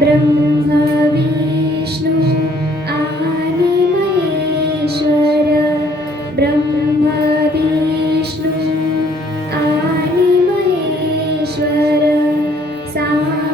ब्रह्म विष्णु आनि मयेश्वर ब्रह्म विष्णु आनि सा